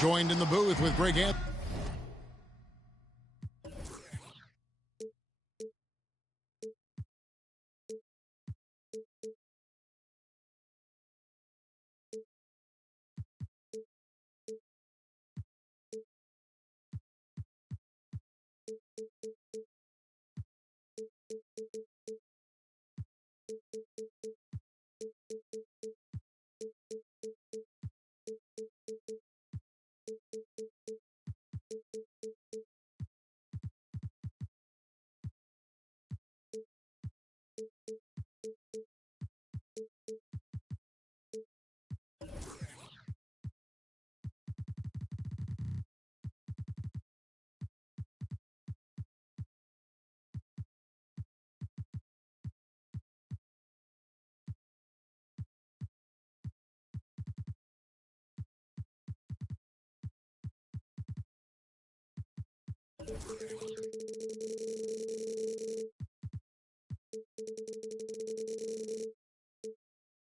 Joined in the booth with Greg Anthony.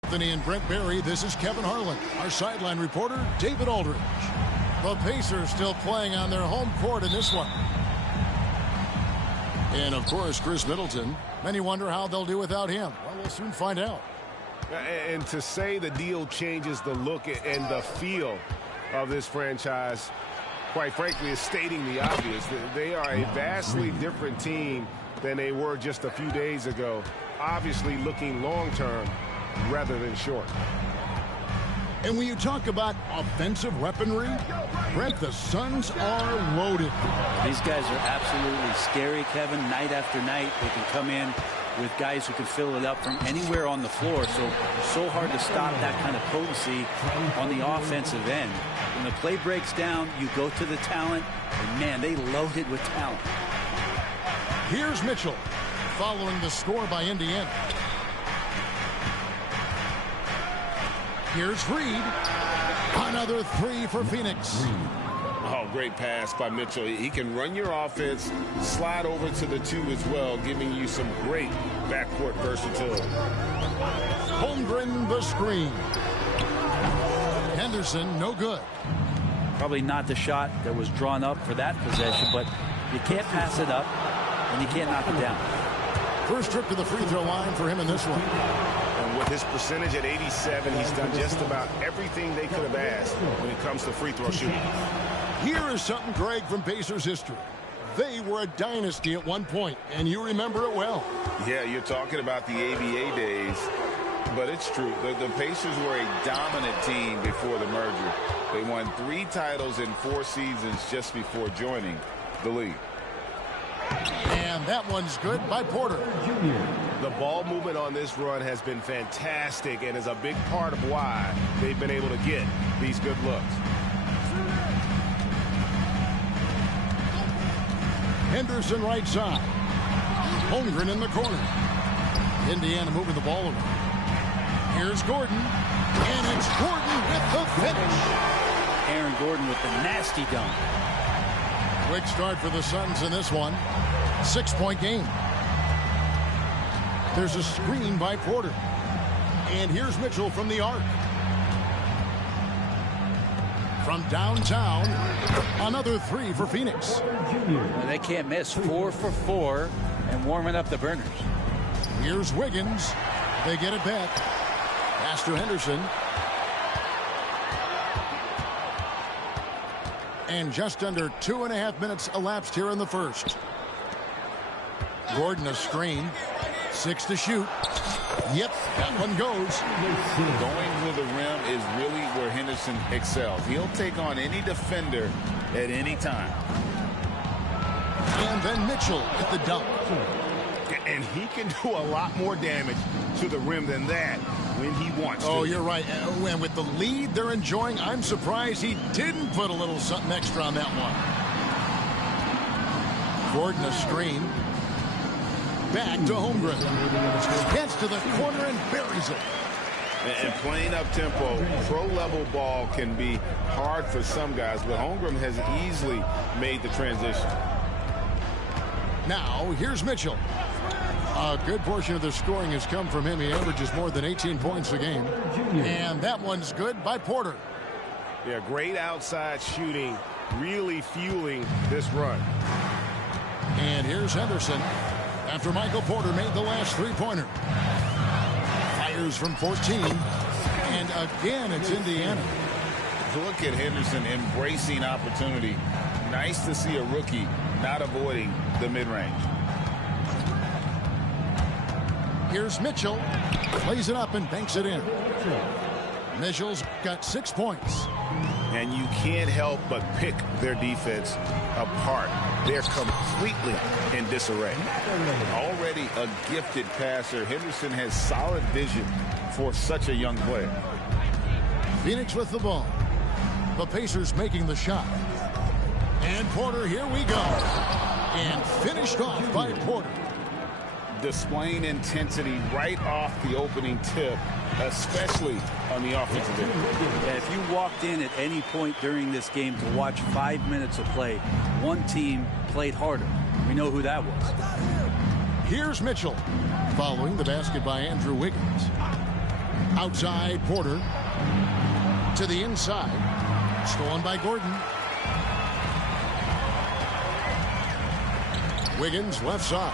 Anthony and Brent Barry, this is Kevin Harlan. Our sideline reporter, David Aldridge. The Pacers still playing on their home court in this one. And, of course, Chris Middleton. Many wonder how they'll do without him. Well, we'll soon find out. And to say the deal changes the look and the feel of this franchise, quite frankly, is stating the obvious. They are a vastly different team than they were just a few days ago. Obviously looking long-term rather than short. And when you talk about offensive weaponry, Brent, the Suns are loaded. These guys are absolutely scary, Kevin. Night after night, they can come in with guys who can fill it up from anywhere on the floor. So hard to stop that kind of potency on the offensive end. When the play breaks down, you go to the talent, and man, they loaded with talent. Here's Mitchell following the score by Indiana. Here's Reed. Another three for Phoenix. Oh, great pass by Mitchell. He can run your offense, slide over to the two as well, giving you some great backcourt versatility. Holmgren the screen. Henderson, no good. Probably not the shot that was drawn up for that possession, but you can't pass it up, and you can't knock it down. First trip to the free throw line for him in this one. And with his percentage at 87, he's done just about everything they could have asked when it comes to free throw shooting. Here is something, Greg, from Pacers history. They were a dynasty at one point, and you remember it well. Yeah, you're talking about the ABA days, but it's true. The Pacers were a dominant team before the merger. They won 3 titles in 4 seasons just before joining the league. And that one's good by Porter. The ball movement on this run has been fantastic and is a big part of why they've been able to get these good looks. Henderson right side. Holmgren in the corner. Indiana moving the ball around. Here's Gordon. And it's Gordon with the finish. Aaron Gordon with the nasty dunk. Quick start for the Suns in this one. 6-point game. There's a screen by Porter. And here's Mitchell from the arc. From downtown, another three for Phoenix. They can't miss. 4 for 4 and warming up the burners. Here's Wiggins. They get it back. Pass to Henderson. And just under 2.5 minutes elapsed here in the first. Gordon a screen. 6 to shoot. Yep, that one goes. Going to the rim is really where Henderson excels. He'll take on any defender at any time. And then Mitchell at the dunk. And he can do a lot more damage to the rim than that when he wants to. Oh, you're right. And with the lead they're enjoying, I'm surprised he didn't put a little something extra on that one. Gordon a screen. Back to Holmgren. Gets to the corner and buries it. And playing up-tempo, pro-level ball can be hard for some guys, but Holmgren has easily made the transition. Now, here's Mitchell. A good portion of the scoring has come from him. He averages more than 18 points a game. And that one's good by Porter. Yeah, great outside shooting, really fueling this run. And here's Henderson after Michael Porter made the last three-pointer. Fires from 14. And again, it's Indiana. Look at Henderson embracing opportunity. Nice to see a rookie not avoiding the mid-range. Here's Mitchell. Plays it up and banks it in. Mitchell's got 6 points. And you can't help but pick their defense apart. They're completely in disarray. Already a gifted passer, Henderson has solid vision for such a young player. Phoenix with the ball. The Pacers making the shot. And Porter, here we go. And finished off by Porter. Displaying intensity right off the opening tip, especially on the offensive end. Yeah, if you walked in at any point during this game to watch 5 minutes of play, one team played harder. We know who that was. Here's Mitchell following the basket by Andrew Wiggins. Outside Porter to the inside. Stolen by Gordon. Wiggins left side.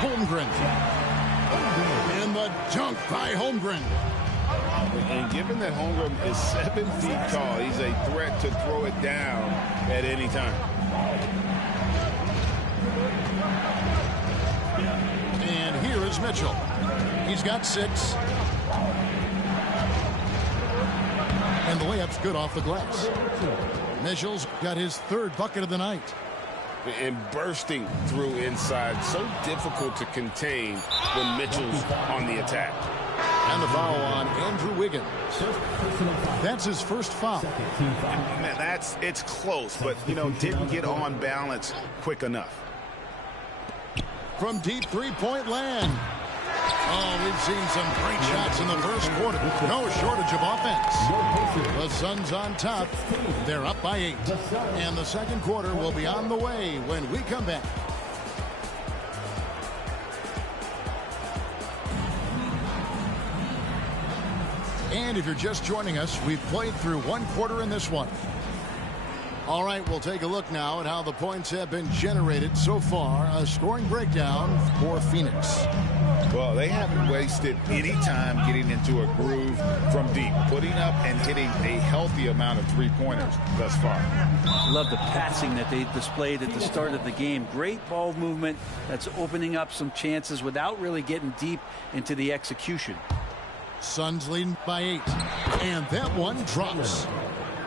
Holmgren. And the dunk by Holmgren. And given that Holmgren is 7 feet tall, he's a threat to throw it down at any time. And here is Mitchell. He's got 6. And the layup's good off the glass. Mitchell's got his 3rd bucket of the night. And bursting through inside. So difficult to contain when Mitchell's on the attack. And the foul on Andrew Wiggins. That's his first foul. Man, it's close, but, didn't get on balance quick enough. From deep three-point land. Oh, we've seen some great shots in the first quarter. No shortage of offense. The Suns on top. They're up by 8. And the second quarter will be on the way when we come back. And if you're just joining us, we've played through 1 quarter in this one. All right, we'll take a look now at how the points have been generated so far. A scoring breakdown for Phoenix. Well, they haven't wasted any time getting into a groove from deep, putting up and hitting a healthy amount of three-pointers thus far. Love the passing that they displayed at the start of the game. Great ball movement that's opening up some chances without really getting deep into the execution. Suns leading by 8. And that one drops.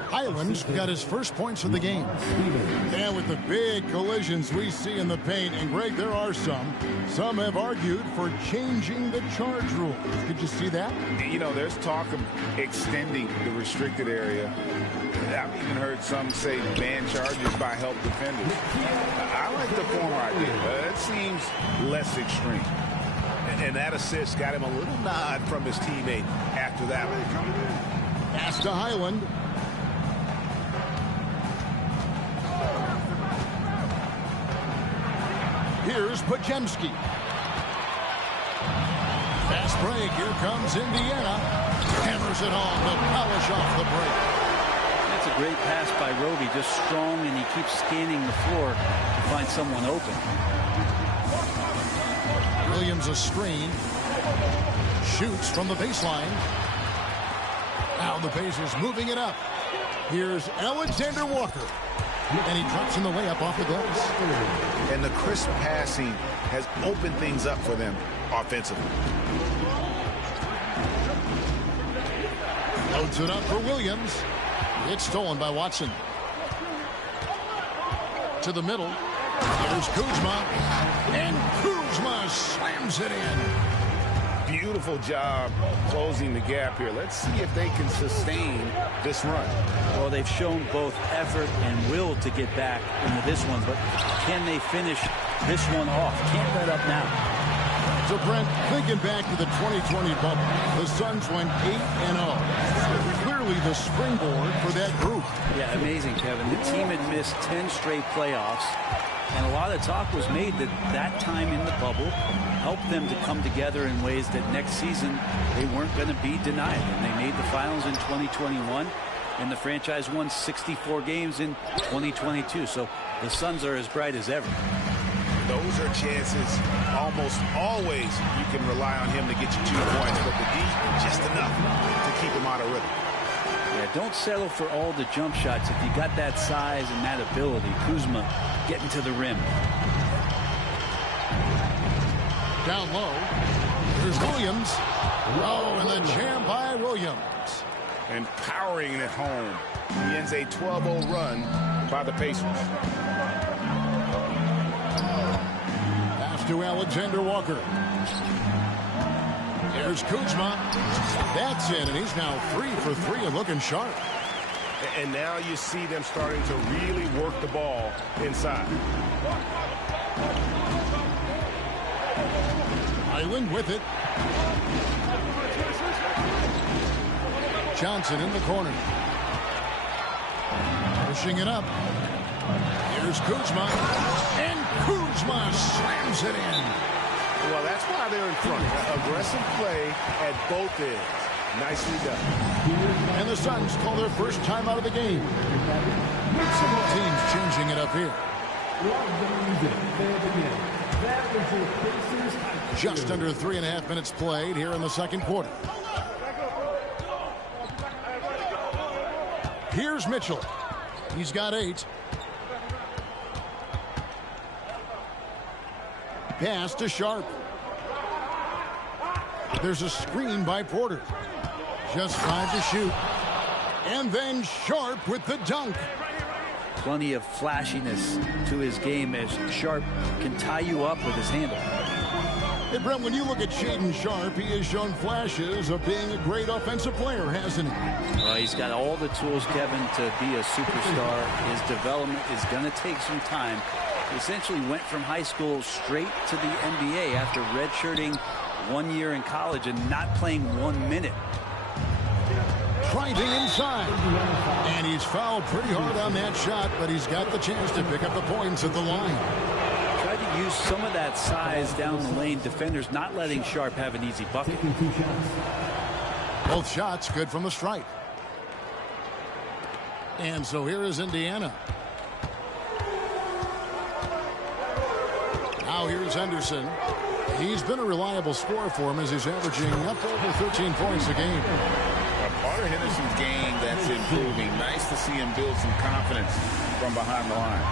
Highland's got his first points of the game. And with the big collisions we see in the paint, and Greg, there are some have argued for changing the charge rule. Did you see that? There's talk of extending the restricted area. I've even heard some say ban charges by help defenders. I like the former idea. It seems less extreme. And that assist got him a little nod from his teammate after that one. Pass to Highland. Here's Podziemski. Fast break. Here comes Indiana. Hammers it home to polish off the break. That's a great pass by Roby. Just strong, and he keeps scanning the floor to find someone open. Williams a screen. Shoots from the baseline. Now the Pacers moving it up. Here's Alexander Walker. And he drops in the layup off the glass. And the crisp passing has opened things up for them offensively. Loads it up for Williams. It's stolen by Watson. To the middle. Here's Kuzma. And Kuzma slams it in. Beautiful job closing the gap here. Let's see if they can sustain this run. Well, they've shown both effort and will to get back into this one, but can they finish this one off? Can't let up now. So, Brent, thinking back to the 2020 bubble, the Suns went 8-0. Clearly the springboard for that group. Yeah, amazing, Kevin. The team had missed 10 straight playoffs, and a lot of talk was made that that time in the bubble helped them to come together in ways that next season they weren't going to be denied. And they made the finals in 2021, and the franchise won 64 games in 2022. So the Suns are as bright as ever. Those are chances almost always you can rely on him to get you 2 points, but the D, just enough to keep him out of rhythm. Yeah, don't settle for all the jump shots. If you got that size and that ability, Kuzma getting to the rim. Down low, there's Williams. Oh, and the jam by Williams. And powering it home. He ends a 12-0 run by the Pacers. To Alexander Walker. There's Kuzma. That's in, and he's now 3 for 3 and looking sharp. And now you see them starting to really work the ball inside. Island with it. Johnson in the corner. Pushing it up. Here's Kuzma. And Kuzma slams it in. Well, that's why they're in front. Aggressive play at both ends. Nicely done. And the Suns call their first time out of the game. Some teams changing it up here. Just under 3.5 minutes played here in the second quarter. Here's Mitchell. He's got 8. Pass to Sharp. There's a screen by Porter. Just 5 to shoot. And then Sharp with the dunk. Plenty of flashiness to his game as Sharp can tie you up with his handle. Hey, Brent, when you look at Shaedon Sharp, he has shown flashes of being a great offensive player, hasn't he? Well, he's got all the tools, Kevin, to be a superstar. His development is going to take some time. He essentially went from high school straight to the NBA after redshirting 1 year in college and not playing 1 minute. Driving inside. And he's fouled pretty hard on that shot, but he's got the chance to pick up the points at the line. Tried to use some of that size down the lane. Defenders not letting Sharp have an easy bucket. Both shots good from the stripe. And so here is Indiana. Now here's Henderson. He's been a reliable scorer for him as he's averaging up over 13 points a game. Part of Henderson's game that's improving. Nice to see him build some confidence from behind the line.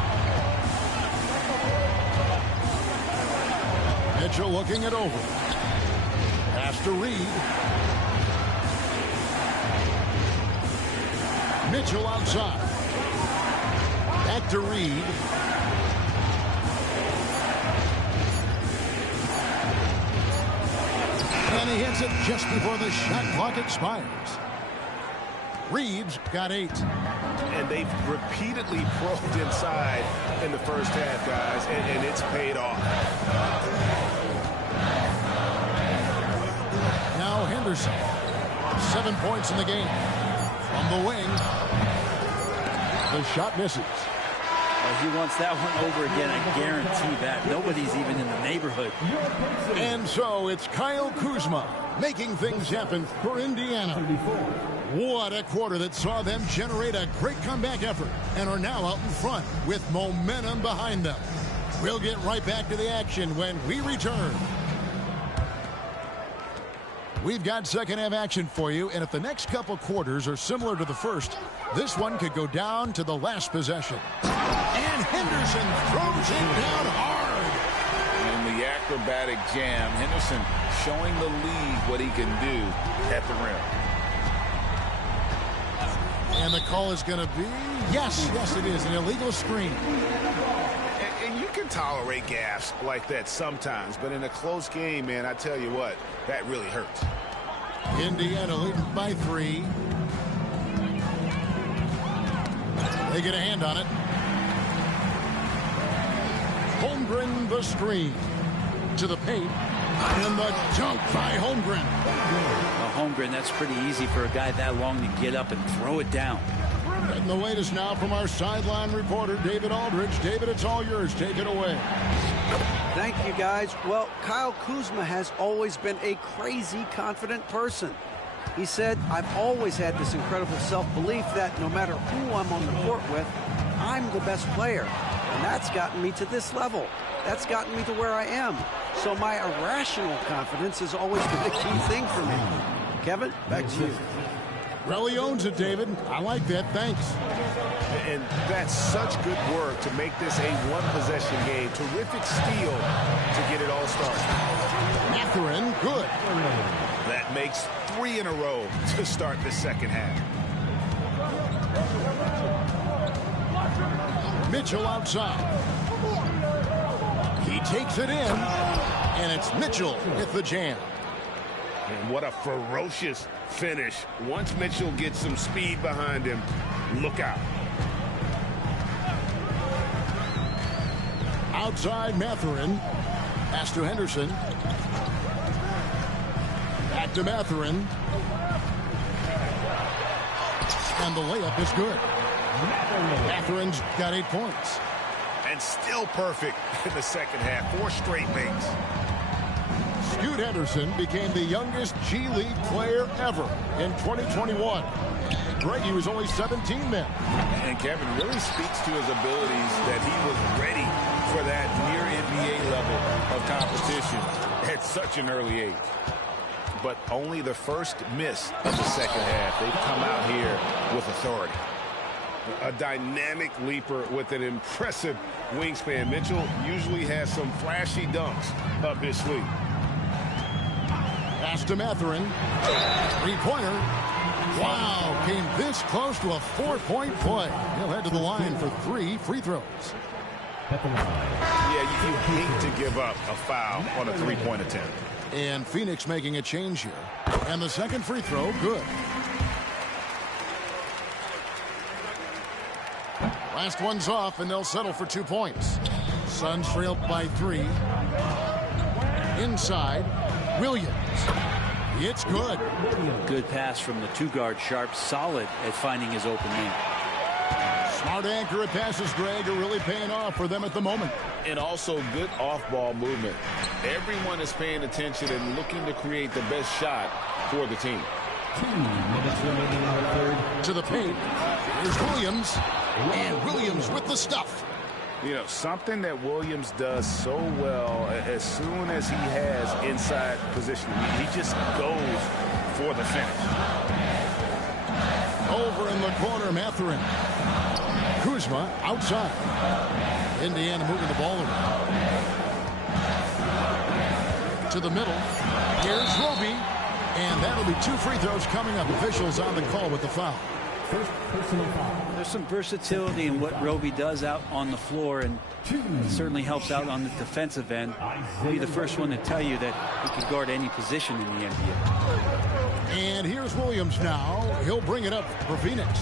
Mitchell looking it over. Pass to Reed. Mitchell outside. Back to Reed. And he hits it just before the shot clock expires. Reed's got 8. And they've repeatedly probed inside in the first half, guys, and it's paid off. Now Henderson. 7 points in the game. From the wing. The shot misses. He wants that one over again. I guarantee that. Nobody's even in the neighborhood. And so it's Kyle Kuzma making things happen for Indiana. What a quarter that saw them generate a great comeback effort and are now out in front with momentum behind them. We'll get right back to the action when we return. We've got second half action for you, and if the next couple quarters are similar to the first, this one could go down to the last possession. And Henderson throws it down hard. In the acrobatic jam, Henderson showing the league what he can do at the rim. And the call is going to be, yes, it is, an illegal screen. And you can tolerate gaffes like that sometimes, but in a close game, man, I tell you what, that really hurts. Indiana leading by 3. They get a hand on it. Holmgren the screen. To the paint. And the dunk by Holmgren. Holmgren, that's pretty easy for a guy that long to get up and throw it down. And the latest now from our sideline reporter, David Aldridge. David, it's all yours. Take it away. Thank you, guys. Well, Kyle Kuzma has always been a crazy confident person. He said, I've always had this incredible self-belief that no matter who I'm on the court with, I'm the best player. And that's gotten me to this level. That's gotten me to where I am. So my irrational confidence has always been a key thing for me. Kevin, back to you. Really owns it, David. I like that. Thanks. And that's such good work to make this a one-possession game. Terrific steal to get it all started. Mathurin, good. That makes 3 in a row to start the second half. Mitchell outside. He takes it in, and it's Mitchell with the jam. And what a ferocious finish. Once Mitchell gets some speed behind him, look out. Outside Mathurin. Pass to Henderson. Back to Mathurin. And the layup is good. Mathurin's got 8 points. And still perfect in the second half. 4 straight makes. Scoot Henderson became the youngest G League player ever in 2021. Greggy was only 17 then. And Kevin really speaks to his abilities that he was ready for that near NBA level of competition at such an early age. But only the first miss of the second half. They've come out here with authority. A dynamic leaper with an impressive wingspan. Mitchell usually has some flashy dunks up his sleeve. Pass to Mathurin. 3-pointer. Wow, came this close to a 4-point play. He'll head to the line for 3 free throws. Yeah, you hate to give up a foul on a 3-point attempt. And Phoenix making a change here. And the second free throw, good. Last one's off, and they'll settle for 2 points. Suns trail by 3. Inside, Williams. It's good. Good pass from the 2-guard Sharp. Solid at finding his open man. Smart accurate passes, Greg, are really paying off for them at the moment. And also good off-ball movement. Everyone is paying attention and looking to create the best shot for the team. 2 minutes remaining in the third. To the paint. Here's Williams. And Williams with the stuff. You know, something that Williams does so well, as soon as he has inside position, he just goes for the finish. Over in the corner, Mathurin. Kuzma outside. Indiana moving the ball around. To the middle. Here's Roby. And that'll be 2 free throws coming up. Officials on the call with the foul. First personal foul. There's some versatility in what Roby does out on the floor, and it certainly helps out on the defensive end. He'll be the first one to tell you that he can guard any position in the NBA. And here's Williams now. He'll bring it up for Phoenix.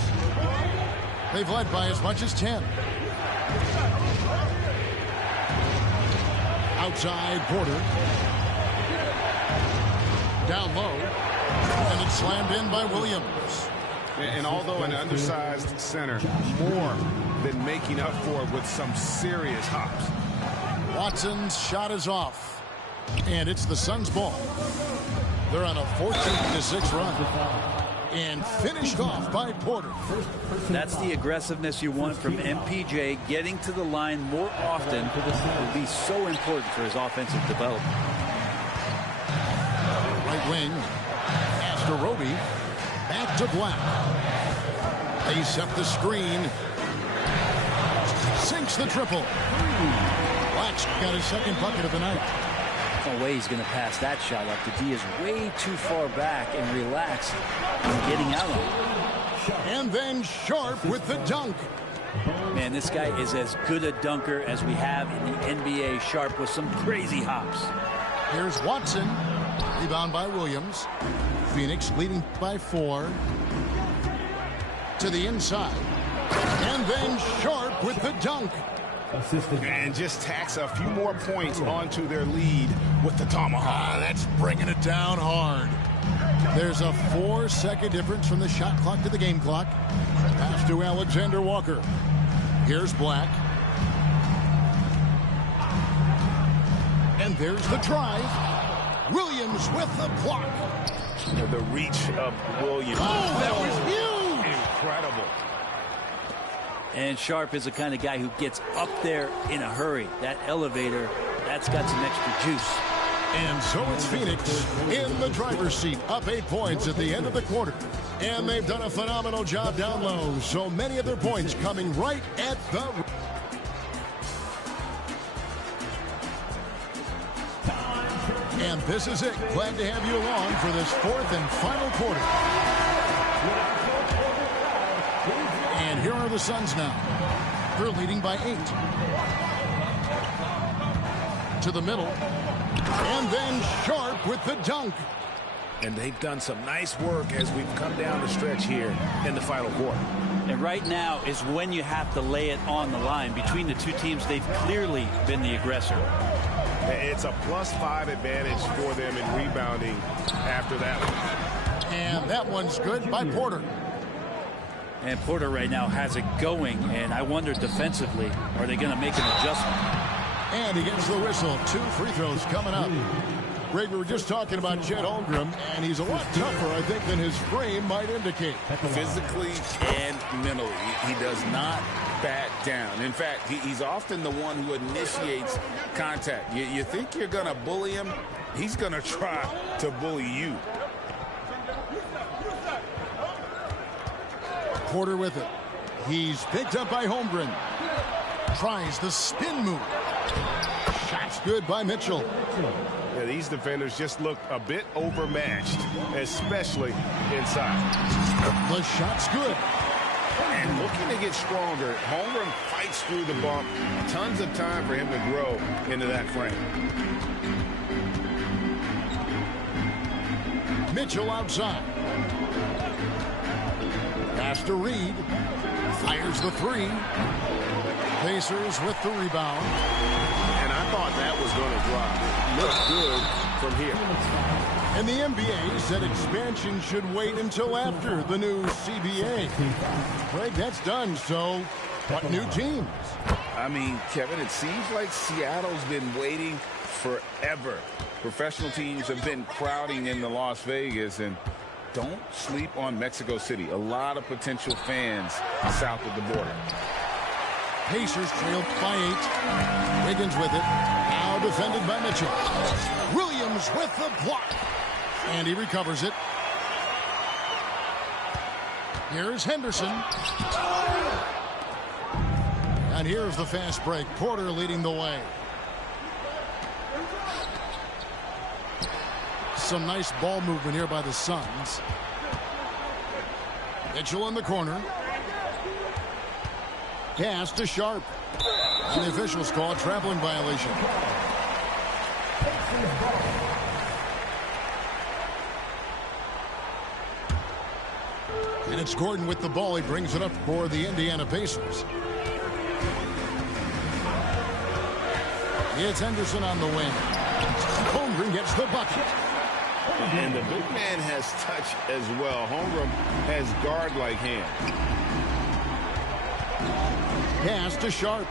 They've led by as much as 10. Outside Porter. Down low. And it's slammed in by Williams. And although an undersized center, more than making up for it with some serious hops. Watson's shot is off. And it's the Suns' ball. They're on a 14-6 run. And finished off by Porter. That's the aggressiveness you want from MPJ. Getting to the line more often will be so important for his offensive development. Right wing. Pass to Roby. Back to Black. They set the screen. Sinks the triple. Black's got his second bucket of the night. No way he's going to pass that shot up. The D is way too far back and relaxed and getting out on it. And then Sharp with the dunk. Man, this guy is as good a dunker as we have in the NBA. Sharp with some crazy hops. Here's Watson. Rebound by Williams. Phoenix leading by 4. To the inside. And then Sharp with the dunk. Assisted. And just tacks a few more points onto their lead with the tomahawk. That's bringing it down hard. There's a 4-second difference from the shot clock to the game clock. Pass to Alexander Walker. Here's Black. And there's the drive. Williams with the block. The reach of Williams. Oh, that was huge. Incredible. And Sharp is the kind of guy who gets up there in a hurry. That elevator, that's got some extra juice. And so it's Phoenix in the driver's seat, up 8 points at the end of the quarter. And they've done a phenomenal job down low. So many of their points coming right at the... And this is it. Glad to have you along for this 4th and final quarter. And here are the Suns now. They're leading by 8. To the middle. And then Sharp with the dunk. And they've done some nice work as we've come down the stretch here in the final quarter. And right now is when you have to lay it on the line. Between the two teams, they've clearly been the aggressor. It's a +5 advantage for them in rebounding after that one. And that one's good by Porter. And Porter right now has it going, and I wonder defensively, are they going to make an adjustment? And he gets the whistle. 2 free throws coming up. Greg, we were just talking about Chet Holmgren, and he's a lot tougher, I think, than his frame might indicate. Physically and mentally, he does not back down. In fact, he's often the one who initiates contact. You think you're going to bully him, he's going to try to bully you. Porter with it. He's picked up by Holmgren. Tries the spin move. Shot's good by Mitchell. Yeah, these defenders just look a bit overmatched, especially inside. The shot's good. And looking to get stronger, Holmgren fights through the bump. Tons of time for him to grow into that frame. Mitchell outside. Pass to Reed. Fires the 3. Pacers with the rebound. And I thought that was going to drop. It looked good from here. And the NBA said expansion should wait until after the new CBA. Greg, that's done, so what new teams? I mean, Kevin, it seems like Seattle's been waiting forever. Professional teams have been crowding into Las Vegas, and don't sleep on Mexico City. A lot of potential fans south of the border. Pacers trailed by 8. Wiggins with it. Now defended by Mitchell. Williams with the block. And he recovers it. Here's Henderson. And here's the fast break. Porter leading the way. Some nice ball movement here by the Suns. Mitchell in the corner. Pass to Sharp. And the officials call a traveling violation. And it's Gordon with the ball. He brings it up for the Indiana Pacers. It's Henderson on the wing. Holmgren gets the bucket. And the big man has touch as well. Holmgren has guard-like hands. Pass to Sharp.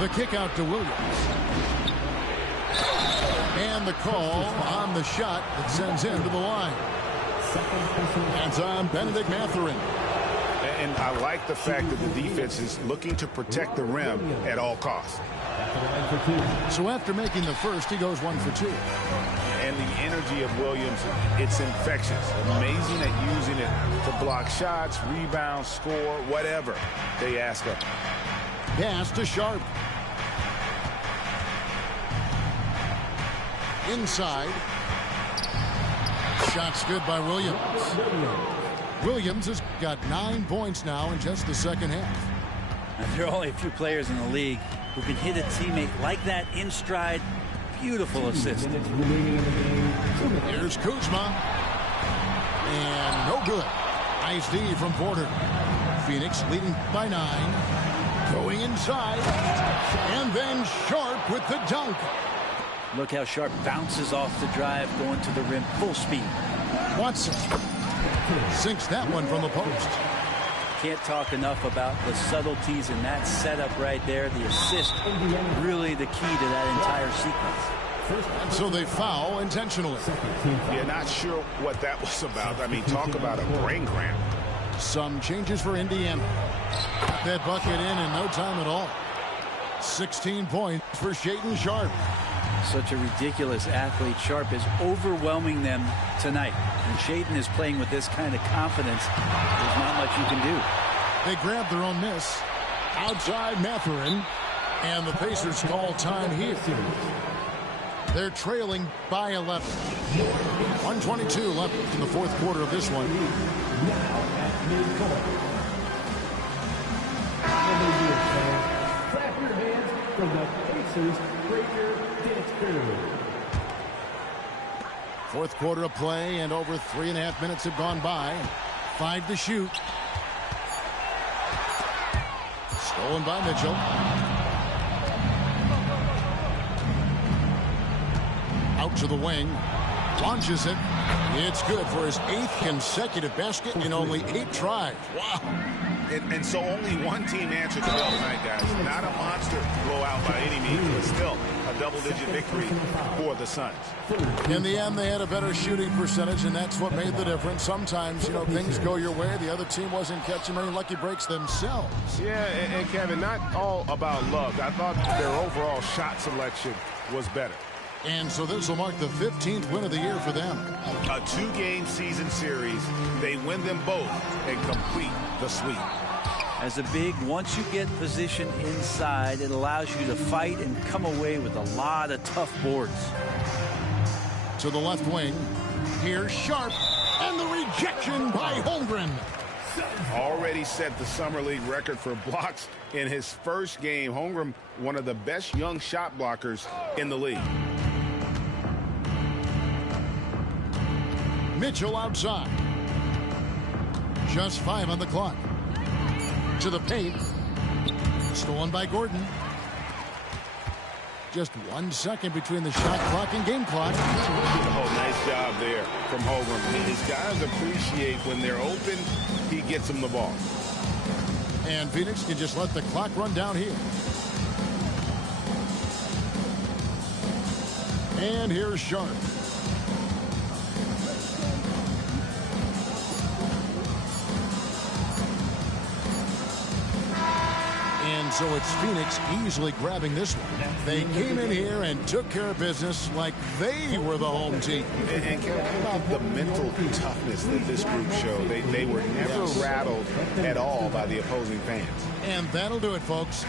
The kick out to Williams. And the call on the shot that sends him to the line. That's on Benedict Mathurin. And I like the fact that the defense is looking to protect the rim at all costs. So after making the first, he goes 1 for 2. And the energy of Williams, it's infectious. Amazing at using it to block shots, rebound, score, whatever they ask of him. Pass to Sharp. Inside. Shot's good by Williams. Williams has got 9 points now in just the second half. And there are only a few players in the league who can hit a teammate like that in stride. Beautiful assist. Here's Kuzma. And no good. Nice D from Porter. Phoenix leading by 9. Going inside. And then Sharp with the dunk. Look how Sharp bounces off the drive, going to the rim full speed. Watson sinks that one from the post. Can't talk enough about the subtleties in that setup right there. The assist, really the key to that entire sequence. And so they foul intentionally. Yeah, not sure what that was about. I mean, talk about a brain cramp. Some changes for Indiana. Got that bucket in no time at all. 16 points for Shaedon Sharp. Such a ridiculous athlete. Sharp is overwhelming them tonight. And Shaedon is playing with this kind of confidence. There's not much you can do. They grab their own miss. Outside Mathurin. And the Pacers call time here. They're trailing by 11. 122 left in the fourth quarter of this one. Now at midcourt. Clap your hands for the Pacers breaker Dittsburg. Fourth quarter of play, and over 3.5 minutes have gone by. 5 to shoot. Stolen by Mitchell. Out to the wing. Launches it. It's good for his 8th consecutive basket in only 8 tries. Wow. And so only one team answered the bell tonight, guys. Not a monster blowout by any means, but still a double-digit victory for the Suns. In the end, they had a better shooting percentage, and that's what made the difference. Sometimes, things go your way. The other team wasn't catching many lucky breaks themselves. Yeah, and Kevin, not all about luck. I thought their overall shot selection was better. And so this will mark the 15th win of the year for them. A 2-game season series. They win them both and complete the sweep. As a big, once you get position inside, it allows you to fight and come away with a lot of tough boards. To the left wing. Here's Sharp. And the rejection by Holmgren. Already set the Summer League record for blocks in his first game. Holmgren, one of the best young shot blockers in the league. Mitchell outside. Just 5 on the clock. To the paint. Stolen by Gordon. Just 1 second between the shot clock and game clock. Oh, nice job there from Holmgren. These guys appreciate when they're open, he gets them the ball. And Phoenix can just let the clock run down here. And here's Sharp. And so it's Phoenix easily grabbing this one. They came in here and took care of business like they were the home team. And how about the mental toughness that this group showed? They were never rattled at all by the opposing fans. And that'll do it, folks.